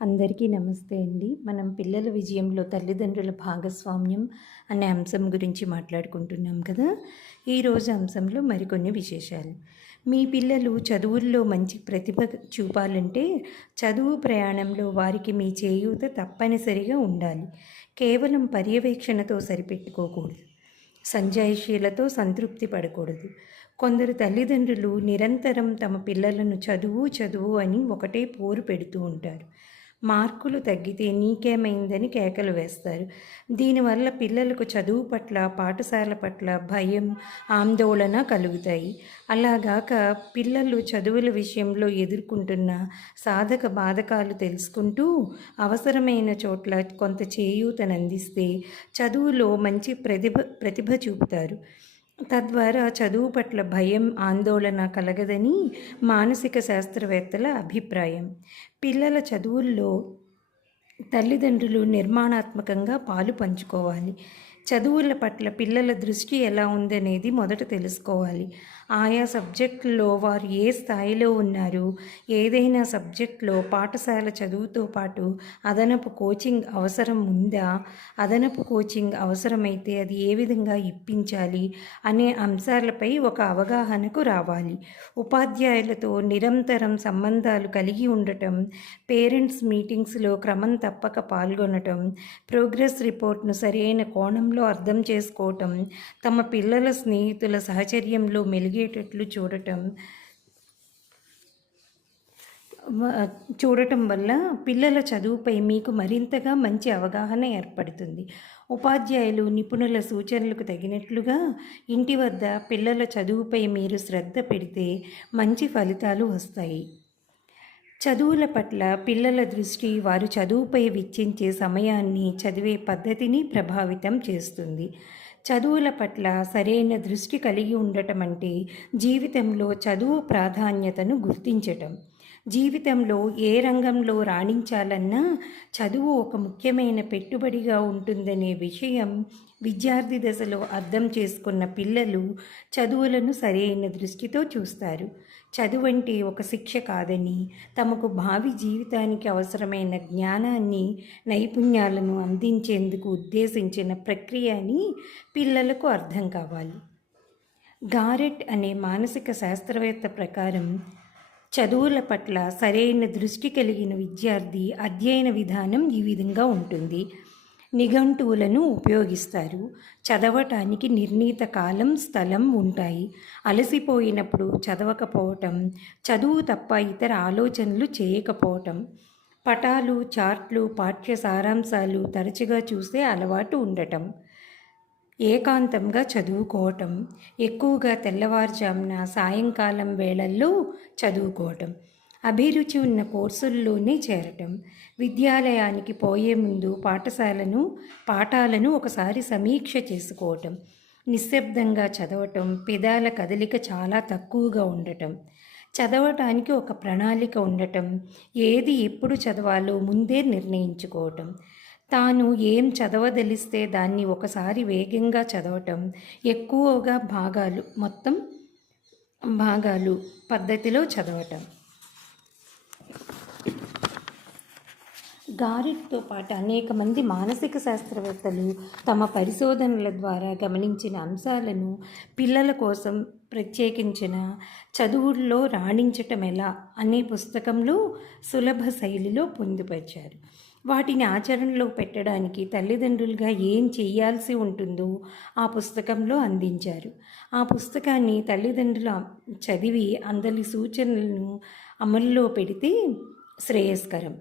అందరికీ నమస్తే అండి. మనం పిల్లల విజయంలో తల్లిదండ్రుల భాగస్వామ్యం అనే అంశం గురించి మాట్లాడుకుంటున్నాం కదా. ఈరోజు అంశంలో మరికొన్ని విశేషాలు. మీ పిల్లలు చదువుల్లో మంచి ప్రతిభ చూపాలంటే చదువు ప్రయాణంలో వారికి మీ చేయూత తప్పనిసరిగా ఉండాలి. కేవలం పర్యవేక్షణతో సరిపెట్టుకోకూడదు. సంజాయిషీలతో సంతృప్తి పడకూడదు. కొందరు తల్లిదండ్రులు నిరంతరం తమ పిల్లలను చదువు అని ఒకటే పోరు పెడుతూ ఉంటారు. మార్కులు తగ్గితే నీకేమైందని కేకలు వేస్తారు. దీనివల్ల పిల్లలకు చదువు పట్ల, పాఠశాల పట్ల భయం, ఆందోళన కలుగుతాయి. అలాగాక పిల్లలు చదువుల విషయంలో ఎదుర్కొంటున్న సాధక బాధకాలు తెలుసుకుంటూ అవసరమైన చోట్ల కొంత చేయూతనందిస్తే చదువులో మంచి ప్రతిభ చూపుతారు. తద్వారా చదువు పట్ల భయం, ఆందోళన కలగదని మానసిక శాస్త్రవేత్తల అభిప్రాయం. పిల్లల చదువుల్లో తల్లిదండ్రులు నిర్మాణాత్మకంగా పాలు పంచుకోవాలి. చదువుల పట్ల పిల్లల దృష్టి ఎలా ఉందనేది మొదట తెలుసుకోవాలి. ఆయా సబ్జెక్టుల్లో వారు ఏ స్థాయిలో ఉన్నారు, ఏదైనా సబ్జెక్టులో పాఠశాల చదువుతో పాటు అదనపు కోచింగ్ అవసరం ఉందా, అదనపు కోచింగ్ అవసరమైతే అది ఏ విధంగా ఇప్పించాలి అనే అంశాలపై ఒక అవగాహనకు రావాలి. ఉపాధ్యాయులతో నిరంతరం సంబంధాలు కలిగి ఉండటం, పేరెంట్స్ మీటింగ్స్లో క్రమం తప్పక పాల్గొనటం, ప్రోగ్రెస్ రిపోర్ట్ను సరైన కోణంలో అర్థం చేసుకోవటం, తమ పిల్లల స్నేహితుల సహచర్యంలో మెలిగేటట్లు చూడటం వల్ల పిల్లల చదువుపై మీకు మరింతగా మంచి అవగాహన ఏర్పడుతుంది. ఉపాధ్యాయులు నిపుణుల సూచనలకు తగినట్లుగా ఇంటి వద్ద పిల్లల చదువుపై మీరు శ్రద్ధ పెడితే మంచి ఫలితాలు వస్తాయి. చదువుల పట్ల పిల్లల దృష్టి వారు చదువుపై వెచ్చించే సమయాన్ని, చదివే పద్ధతిని ప్రభావితం చేస్తుంది. చదువుల పట్ల సరైన దృష్టి కలిగి ఉండటం అంటే జీవితంలో చదువు ప్రాధాన్యతను గుర్తించటం. జీవితంలో ఏ రంగంలో రాణించాలన్నా చదువు ఒక ముఖ్యమైన పెట్టుబడిగా ఉంటుందనే విషయం విద్యార్థి దశలో అర్థం చేసుకున్న పిల్లలు చదువులను సరైన దృష్టితో చూస్తారు. చదువు అంటే ఒక శిక్ష కాదని, తమకు భావి జీవితానికి అవసరమైన జ్ఞానాన్ని, నైపుణ్యాలను అందించేందుకు ఉద్దేశించిన ప్రక్రియ అని పిల్లలకు అర్థం కావాలి. గారెట్ అనే మానసిక శాస్త్రవేత్త ప్రకారం చదువుల పట్ల సరైన దృష్టి కలిగిన విద్యార్థి అధ్యయన విధానం ఈ విధంగా ఉంటుంది. నిఘంటువులను ఉపయోగిస్తారు. చదవటానికి నిర్ణీత కాలం, స్థలం ఉంటాయి. అలసిపోయినప్పుడు చదవకపోవటం, చదువు తప్ప ఇతర ఆలోచనలు చేయకపోవటం, పటాలు, చార్ట్లు, పాఠ్య సారాంశాలు తరచుగా చూసే అలవాటు ఉండటం, ఏకాంతంగా చదువుకోవటం, ఎక్కువగా తెల్లవారుజామున, సాయంకాలం వేళల్లో చదువుకోవటం, అభిరుచి ఉన్న కోర్సుల్లోనే చేరటం, విద్యాలయానికి పోయే ముందు పాఠాలను ఒకసారి సమీక్ష చేసుకోవటం, నిశ్శబ్దంగా చదవటం, పెదాల కదలిక చాలా తక్కువగా ఉండటం, చదవటానికి ఒక ప్రణాళిక ఉండటం, ఏది ఎప్పుడు చదవాలో ముందే నిర్ణయించుకోవటం, తాను ఏం చదవదలిస్తే దాన్ని ఒకసారి వేగంగా చదవటం, ఎక్కువగా భాగాలు పద్ధతిలో చదవటం. గారెట్తో పాటు అనేక మంది మానసిక శాస్త్రవేత్తలు తమ పరిశోధనల ద్వారా గమనించిన అంశాలను పిల్లల కోసం ప్రత్యేకించిన చదువుల్లో రాణించటం ఎలా అనే పుస్తకంలో సులభ శైలిలో పొందుపరిచారు. వాటిని ఆచరణలో పెట్టడానికి తల్లిదండ్రులుగా ఏం చేయాల్సి ఉంటుందో ఆ పుస్తకంలో అందించారు. ఆ పుస్తకాన్ని తల్లిదండ్రులు చదివి అందరి సూచనలను అమల్లో పెడితే శ్రేయస్కరం.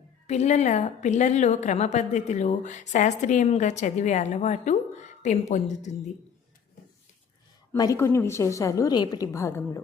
పిల్లల్లో క్రమపద్ధతిలో శాస్త్రీయంగా చదివే అలవాటు పెంపొందుతుంది. మరికొన్ని విశేషాలు రేపటి భాగంలో.